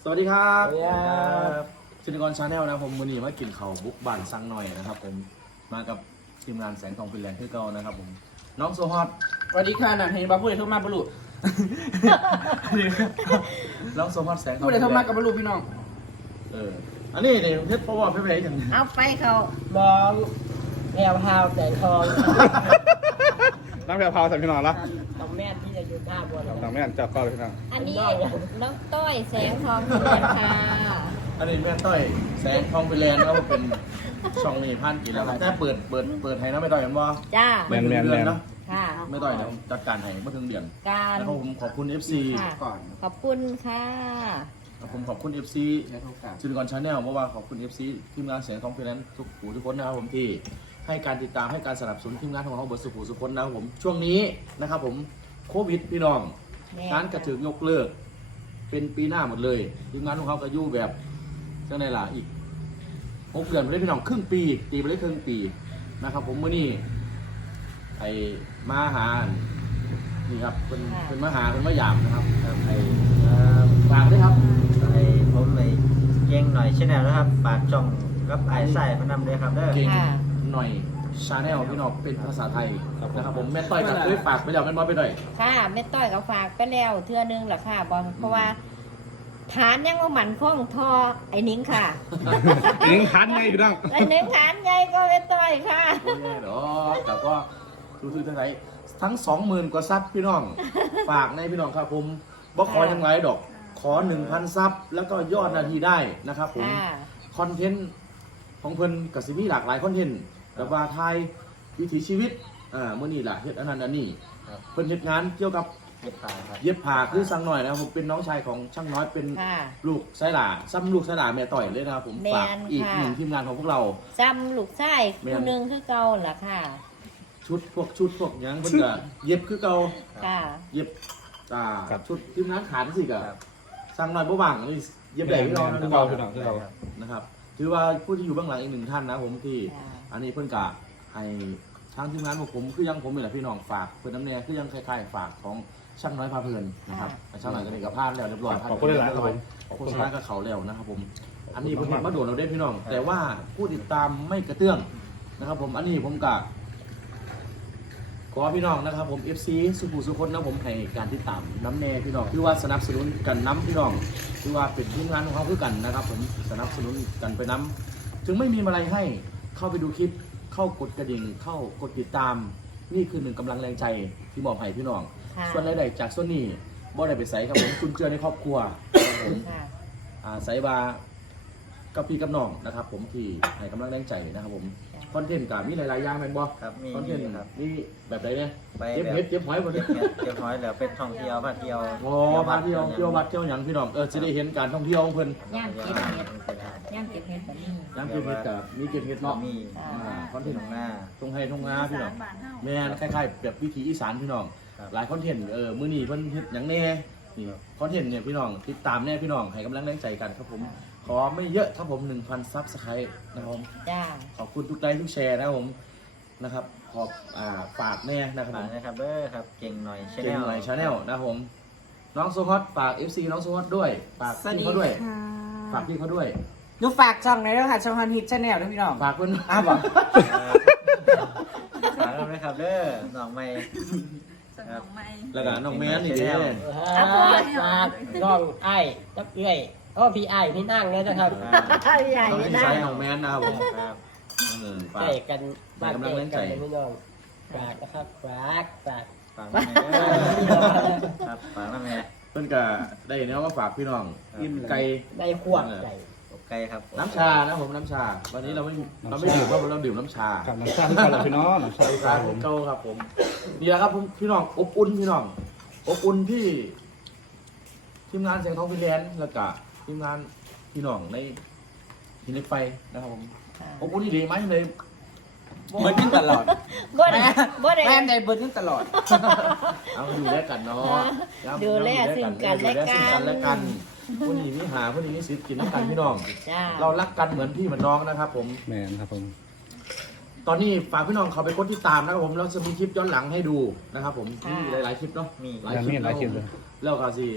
สวัสดีครับสวัสดีครับชินกรชาแนลนะผมวันนี้มากินข้าวบุกบ้านซังหน่อยนะครับผมมากับทีมงานแสงทองฟินแลนด์ที่เก่านะครับผมน้องโซฮอตสวัสดีค่ะนันเฮงบาพูดเลยโทรมาบรรลุน้องโซฮอตแสงทองพูดเลยโทรมากับบรรลุพี่น้องอันนี้เนี่ยเพชรเพราะว่าเพชรเพชรอย่างนี้เอาไปเขาบองแอลพาวแสงทองน้ำแบบพาวใส่พี่น้องละตำแม่ที่จะอยู่ท่าบัวน้ำแม่จับก็เลยพี่น้องอันนี้น้องต้อยแสงทองฟินแลนด์ค่ะอันนี้แม่ต้อยแสงทองฟินแลนด์นะครับผมเป็นช่องนี้พันกี่แล้วแต่เปิดให้นะไม่ต้อยเห็นว่าจ้าไม่ถึงเดือนเนาะค่ะไม่ต้อยเดี๋ยวจัดการให้ไม่ถึงเดือนการแล้วก็ผมขอบคุณ FC ค่ะก่อนขอบคุณค่ะแล้วผมขอบคุณ FC ในโอกาสชินกรชาแนลเพราะว่าขอบคุณ FC ทีมงานแสงทองฟินแลนด์ทุกผู้ทุกคนนะครับผมที่ให้การติดตามให้การสนับสนุนทีมงานของเราเบอร์สุขุสุคนนะครับผมช่วงนี้นะครับผมโควิดพี่น้องแม่งานกระถึงยกเลิกเป็นปีหน้าหมดเลยทีมงานของเขาก็อยู่แบบจังไดล่ะอีก6 เดือนไปได้พี่น้องครึ่งปีตีไปได้ครึ่งปีนะครับผมเมื่อนี้ไอ้มาหานี่ครับเป็นมาหาเป็นมายามนะครับไอ้ฝากด้วยครับไอ้ผมเลยเก่งหน่อยชแนลนะครับฝากจ่องกับไอ้ใส่พนำเลยครับเด้อเก่งค่ะหน่อยชาแนลพี่น้องเป็นภาษาไทยนะครับผมแม่ต้อยกับด้วยฝากไปแล้วแม่บอสไปหน่อยค่ะแม่ต้อยก็ฝากไปแล้วเทื่อนึงแหละค่ะบอลเพราะว่าฐานยังว่าหมันคล้องทอไอ้นิ้งค่ะยิงคันไงพี่น้องไอ้นิ้งฐานใหญ่ก็แม่ต้อยค่ะโอ้ยเนาะแต่ก็รู้สึกทั้งไหนทั้ง 20,000 กว่าซับพี่น้อง ฝากในพี่น้องครับผมบอกขอยังไงดอก ขอ 1,000 ซับแล้วก็ยอดนาทีได้นะครับผมค่ะคอนเทนต์ของเพิ่นกับสิมีหลากหลายคอนเทนต์แบบว่าไทยวิถีชีวิตเมื่อนี้ล่ะเฮ็ดอันนั้นอันนี้ครับเพิ่นเฮ็ดงานเกี่ยวกับเก็บผ่าครับเย็บผ้าคือสั่งหน่อยนะครับผมเป็นน้องชายของช่างน้อยเป็นค่ะลูกไส้หล่าซ้ำลูกไส้หล่าแม่ต่อยเลยนะครับผมแม่นฝากอีกค่ะหนึ่งทีมงานของพวกเราจำลูกชายคนหนึงคือเก่าล่ะค่ะชุดพวกหยังเพิ่นก็เย็บคือเก่าค่ะเย็บชุดทีมงานขาดสิก็สั่งหน่อยบ่ว่างนี่เย็บได้พี่น้องนะเราพี่น้องที่เรานะครับถือว่าผู้ที่อยู่เบื้องหลังอีกหนึ่งท่านนะผมที่ค่ะอันนี้เพิ่นก็ให้ทางทีมงานของผมคือยังผมนี่แหละพี่น้องฝากเพิ่นน้ำแน่คือยังคล้ายๆฝากของช่างน้อยพาเพลินนะครับช่างน้อยก็นี่ก็พลาดแล้วเรียบร้อยขอบคุณหลายๆครับผมโฆษณากับเขาแล้วนะครับผม อันนี้ผมเห็นมาโดดเราได้พี่น้อง แต่ว่าผู้ติดตามไม่กระเตื้องนะครับผม อันนี้ผมกับขอพี่น้องนะครับผม FC สุขุสุคนนะผมให้การติดตามน้ำแน่พี่น้องที่ว่าสนับสนุนกันน้ำพี่น้องที่ว่าเป็นทีมงานของเขาคือกันนะครับผมสนับสนุนกันไปน้ำถึงไม่มีอะไรให้เข้าไปดูคลิปเข้ากดกระดิ่งเข้ากดติดตาม นี่คือหนึ่งกำลังแรงใจที่มอบให้พี่น้องค่ะส่วนรายได้จากส่วนนี้บ่ได้ไปใส่ครับผม คุณเจือในครอบครัวครับผมค่ะใส่บากับพี่กับน้องนะครับ ผมที่ให้กำลังแรงใจนะครับผมคอนเทนต์กับมีหลายๆอย่างแม่นบ่ครับมีคอนเทนต์ครับนี่แบบไหนเนี่ยไปเก็บแบบเห็ดเก็บหอยบ่เก็เนี่ยบเก็บหอยแล้วเป็นท่องเที่ยวมาเที่ยวโอ้พาเที่ยววัดเที่ยวหยังพี่น้องจะได้เห็นการท่องเที่ยวของเพิ่นย่างเก็บเห็ดย่างเก็บเห็ดแบบนี้ย่างเก็บเห็ดกับมีเก็บเห็ดเนาะมีคอนเทนต์ตรงหน้าตรงไทยตรงนาพี่น้องแม่นคล้ายๆแบบวิถีอีสานพี่น้องครับหลายคอนเทนต์มื้อนี้เพิ่นเฮ็ดหยังแน่นี่คอนเทนต์เนี่ยพี่น้องติดตามแน่พี่น้องให้กำลังแรงใจกันครับผม ขอไม่เยอะครับผม 1,000 ซับสไครต์นะครับผมจ้าขอบคุณทุกไลค์ทุกแชร์นะครับผมนะครับขอบฝากแน่นะครับผฝากมนะครับเด้อครับเก่งหน่อยชแนเจนลหน่อยชาแนลนะครับผมน้องโซฮอตฝาก FC น้องโซฮอตด้วยฝากพี่เขาด้วยฝากพี่เขาด้วยหนูฝากช่องในอยด้วยค่ะช่องฮันฮิตชแนลด้วยพี่น้องฝากเพื่อนอ้าวบอกฝากกันนะครับเด้อน้องใหม่ครับแล้วก็น้องแมนนี่เด้เอาฝากน้องไอ้ตับเอื้อยพี่ไอ้พี่นั่งเนี่ยนะครับใหญ่น้องดีนะไซน์น้องแมนนะครับผมครับฝากใส่กันให้กำลังแรงใจพี่น้องฝากนะครับฝากฝากมาให้เด้อครับฝากมาแม่เพื่อนก็ได้แนวมาฝากพี่น้องไก่ได้ขวดไก่ตกไกลครับน้ำชานะผมน้ำชา วันนี้เราไม่ดื่มเพราะเราดื่มน้ำชากับน้ำชาที่กันเลยพี่น้องน้ำชาที่คกัรันบผมเก้าครับผมนี่แหละครับผมพี่น้องอบอุ่นพี่น้องอบอุ่นที่ทีมงานเสียงทองฟินแลนด์แล้วก็ทีมงานพี่น้องในหินเหล็กไฟนะครับผมอบอุ่นนี่ดีไหมเลยเบิร์ดขึ้นตลอดบ่ได้บ่ได้แม่ได้เบิร์ดขึ้นตลอดเอาดูแลกันเนาะดูแลซึ่งกันและกันดูแลซึ่งกันและกันผู้นี้มีหาผู้นี้มีสิทธิ์กินน้ำกันพี่น้องจ้าเรารักกันเหมือนพี่เหมือนน้องนะครับผมแมนครับผมตอนนี้ฝากพี่น้องเขาไปกดติดตามนะครับผมแล้วจะมีคลิปย้อนหลังให้ดูนะครับผมมีหลายๆคลิปเนาะมีมีหลายคลิปเลยแล้วก็สิ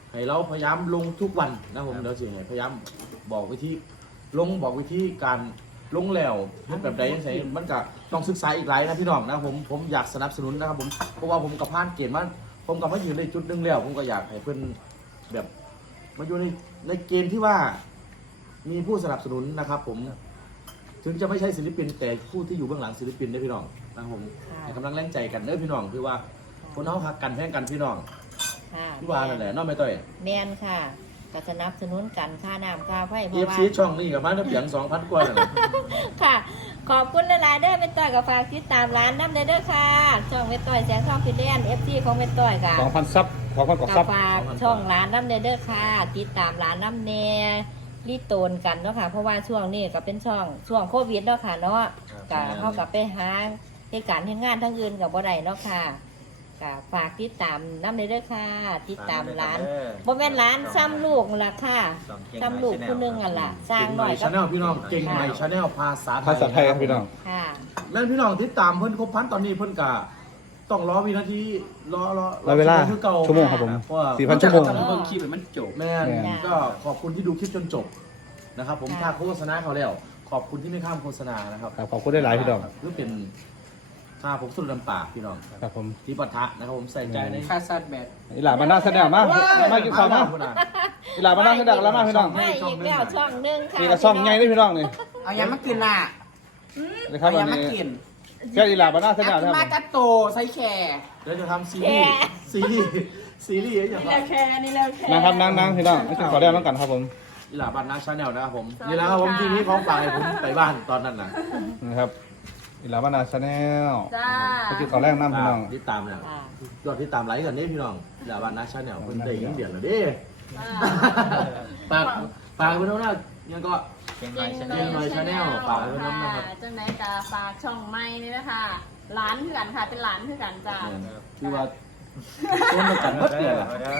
ให้เราพยายามลงทุกวันนะผมเดี๋ยวสิให้พยายามบอกวิธีบอกวิธีการลงแล้วเฮ็ดแบบใดจังไสมันก็ต้องศึกษาอีกหลายนะพี่น้องนะผมอยากสนับสนุนนะครับผมเพราะว่าผมกับผ่านเกณฑ์มาผมกับมาอยู่ในจุดหนึงแล้วผมก็อยากให้เพิ่นแบบมาอยู่ในเกณฑ์ที่ว่ามีผู้สนับสนุนนะครับผมถึงจะไม่ใช่ศิลปินแต่ผู้ที่อยู่เบื้องหลังศิลปินได้พี่น้องนะครับผมให้กำลังแรงใจกันเด้อพี่น้องคือว่าคนเฮาฮักกันแพงกันพี่น้องค่ะพี่ว่านั่นแหละเน้องไม่ต้อยแมนค่ะก็สนับสนุนกันค่าน้ำค่าไฟเพเอราะฟว่าซีช่องนี้กับมาเพียง 2,000 กว่าแล้วนะค่ะ ขอบคุณหลายๆเด้อเป็นต้อยกับฝากติดตามร้านน้ำเด้อค่ะช่องเป็นต้อยแสงทองฟินแลนด์ FC ของเป็นต้อยค่ะ 2,000 ซับ 2,000 กว่ากัซับบ ฝากช่องร้านน้ำเด้อค่ะ ติดตามร้านน้ำแน่รีโตนกันเนาะค่ะเพราะว่าช่วงนี้ก็เป็นช่วงโควิดเนาะค่ะเนาะก็เข้ากับไปหาเหตุการณ์ที่งานทั้งอื่นกับบ่ได้เนาะค่ะก็ฝากติดตามน้ำเด้อค่ะ ติดตามร้านบ่แม่นร้านซ้ำลูกนั่นล่ะค่ะซ้ำลูกผู้หนึงอ่ะล่ะสร้างหน่อยชาแนลพี่น้องเก่งใหม่ชาแนลภาษาภาษาไทยครับพี่น้องค่ะแม่นพี่น้องติดตามเพิ่นครบพันตอนนี้เพิ่นกะต้องรอวินาทีรอรอเวลาคือเก่าชั่วโมงครับผมเพราะว่า 4,000 ชั่วโมงเบิ่งคลิปให้มันจบแม่นแม่นก็ขอบคุณที่ดูคลิปจนจบนะครับผมถ้าโฆษณาเขาแล้วขอบคุณที่ไม่ข้ามโฆษณานะครับขอบคุณได้หลายพี่น้องหรือเป็นถ้าผมสุดลำปากพี่น้องครับผมที่ปะทะนะครับผมใส่ใจในค่าซัดแบตอีหลามาหน้าแสดงมากินข้าวมาอีหลามาหน้าแสดงแล้วมาพี่น้องไม่อีกแล้วช่องหนึงค่ะนี่ก็ซ่องใหญ่ด้วยพี่น้องนี่เอายังมากินล่ะนะครับเอาวัยันงมานี้กินแค่อีหลามาหน้าแสดงอานะมาคกัรับตโตใส่แข่แล้วจะทำซีรีส์ซีรีส์อย่างไรนะครับนั่งพี่น้องไม่กินข้าวแดงแล้วกันครับผมอีหลาบ้านนาชาแนลนะครับผมนี่แหละครับผมที่นี้ของฝากให้ผมไปบ้านตอนนั้นนะนะครับอีหลามาหน้าแสดงจ้าไปกินข้าวแรกน้ำพี่น้องที่ตามเนี่ยค่ะยอดที่ตามไลค์กันนี่พี่น้องอีหลาบ้านนาชาแนลเพิ่นได้เงินเดือนแล้วเด้ฝากเพิ่นเอาหน้ายังก็เก่งหน่อยชาแนเก่งลหน่อย Channel ฝากไว้น้ำนะครับจังไหนจะฝากช่องไม้นี่นะคะร้านคือกันค่ะ เป็นร้านคือกันจ้าคือว่าต้นมากันเมื่อเดือนครับ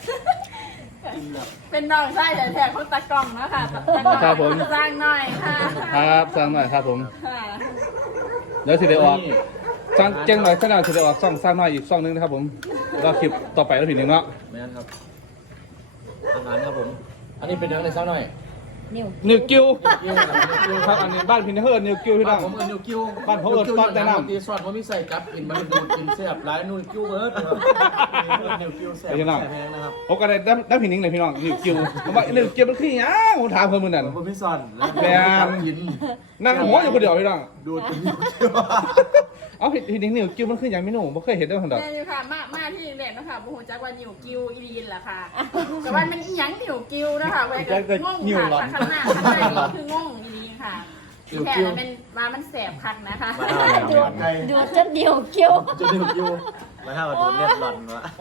เป็นน้องชายแต่แท้ๆคนตากล้องนะคะครับผมสร้างหน่อยค่ะครับสั่งหน่อยครับผมค่ะเดี๋ยวสิได้ออกสั่งเจ๊งหน่อยแสดงสิได้ออกซ่องสร้างหน่อยอีกซ่องนึงนะครับผมรอคลิปต่อไปแล้วทีหนึงเนาะแม่นครับอาหารครับผม อันนี้เป็นยังไงเช้าหน่อยนิ้วนิวกิ้วกิ้วคครัรับบอันนี้บ้านพินเฮิร์นิวกิ้วพี่น้บ้าอน งผมนิวกิ้วบ้านเขาเอิ้นต้อนแต่น้ำตีสอดผมมีใส่กับกินมันดูดกินแซ่บหลายนู่นกิ้วเบิร์ดครับนิวกิ้วแซ่บแพงนะครับผมก็ได้พินนิ่งเลยพี่น้องนิวกิ้วผมว่านิวกิ้วมันคือหยังผมถามเพิ่นมื้อนั้นผมไม่ซ่อนแม่นกินนั่งหัวอยู่คนเดียวพี่น้องดูดกินนิวกิ้วเอาพินนิ่งนิวกิ้วมันคือหยังไม่รู้บ่เคยเห็นเด้อคนเดียวแม่อยู่ค่ะ มาที่เด็กนะคะบุหูจักว่านิวกิวอีลีนแหละค่ะ แต่ว่ามันอีหยังนิวกิวนะคะแวก็ง่งค่ะข้างหน้าคืองงอีลีค่ะที่แท้แล้วเป็นว่ามันแสบคักนะคะดูดจนนิ้วคิ้วจะนิวกิ้วมาเท่าดูเลือดหลอนวะ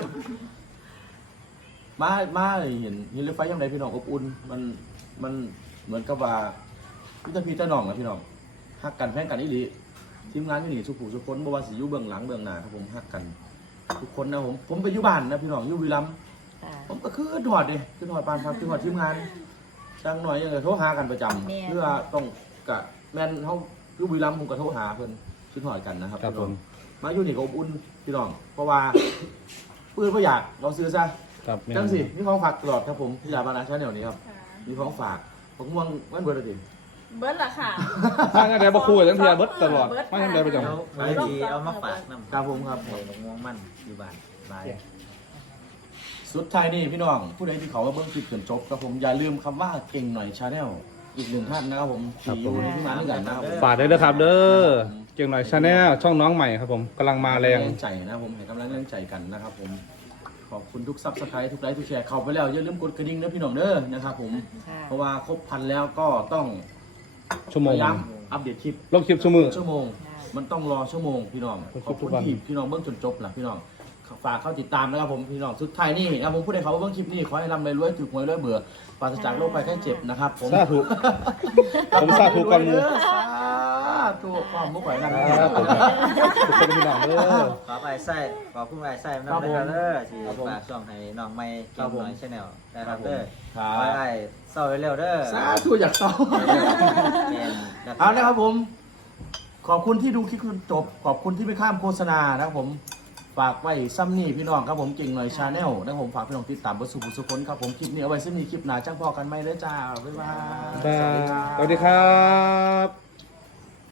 มาเห็นเรือไฟยังไงพี่น้องอบอุ่นมันเหมือนกับว่าพี่ตาพี่ตาน้องนะพี่น้องฮักกันแพงกันอีหลีทีมงานที่นี่สุขุสุคนบ่ว่าสิอยู่เบื้องหลังเบื้องหน้าครับผมฮักกันทุกคนนะผมไปอยู่บ้านนะพี่น้องอยู่บุรีรัมย์ค่ะผมก็คือถอดเลยคือถอดปานพักคือถอดทีมงานจังหน่อยยังไงโทรหากันประจำแม่นเพื่อต้องกะแม่นเขาอยู่บุรีรัมย์ผมก็โทรหาเพิ่นคือถอดกันนะครับครับผมมาอยู่นี่ก็อบอุ่นพี่น้องเพราะว่า ปืนก็อยากเราซื้อซะครับแม่นจังสิมีของฝากตลอดครับผมที่ร้านบานาชาแนลนี้ครับมีของฝากผมม่วงมันเบิร์ดเลยดิเบิร์ดล่ะค่ะถ้าจังไดบ่คุยจังเทื่อเบิดตลอดไม่จังไดประจำแล้วมือดีเอามาฝากน้ำครับผมครับใส่มะม่วงมันอยู่บ้านบายสุดท้ายนี่พี่น้องผู้ใดที่เขาว่าเบิ้งคลิปจนจบครับผมอย่าลืมคำว่าเก่งหน่อยชาแนลอีกหนึ่งท่านนะครับผมที่อยู่ในที่มาด้วยกันนะครับผมฝากด้วยนะครับเด้อเก่งหน่อยชาแนลช่องน้องใหม่ครับผมกำลังมาแรงใจนะครับผมให้กำลังแรงใจกันนะครับผมขอบคุณทุกซับสไครต์ทุกไลค์ทุกแชร์เข้าไปแล้วอย่าลืมกดกระดิ่งนะพี่น้องเด้อนะครับผมค่ะเพราะว่าครบพันแล้วก็ต้องชั่วโมพงยายามอัปเดตคลิปลงคลิปชั่วโมงชั่วโมง มันต้องรอชั่วโมงพี่น้องทุกๆขอบคุณวันที่พี่น้องเบิ้งจนจบล่ะพี่น้องฝากเข้าติดตามนะครับผมพี่น้องสุดท้ายนี่นะผมพูดให้เขาว่าเบิ้งคลิปนี้ขอให้ร่ำรวยถูกหวยรวยเบื่อปราศจากโรคภัยไข้เจ็บนะครับผมสาธุ ผมสาธุก่อนหมู่สาธุความมุกไหวกันครับผมทุกคนพี่น้องเด้อขอไปไส้ขอพุ่งไปไส้น้ำเลยครับเด้อที่ฝากช่องให้น้องไม่เก่งน้อยชาแนลนะครับเด้อครับขอให้เศร้าเร็วๆเด้อสาธุอยากเศร้าเป็นเอานะครับผม ขอบคุณที่ดูคลิปจนจบ ขอบคุณที่ไม่ข้ามโฆษณานะครับผมฝากไว้ซ้ำนี่พี่น้องครับผมเก่งหน่อยชาแนลนะผมฝากพี่น้องติดตามบทสุภสุคนครับผมคลิปนี้เอาไว้ซึ่งมีคลิปหน้าจ้างพอกันไหมเด้อจ้าบ๊ายบายสวัสดีครับ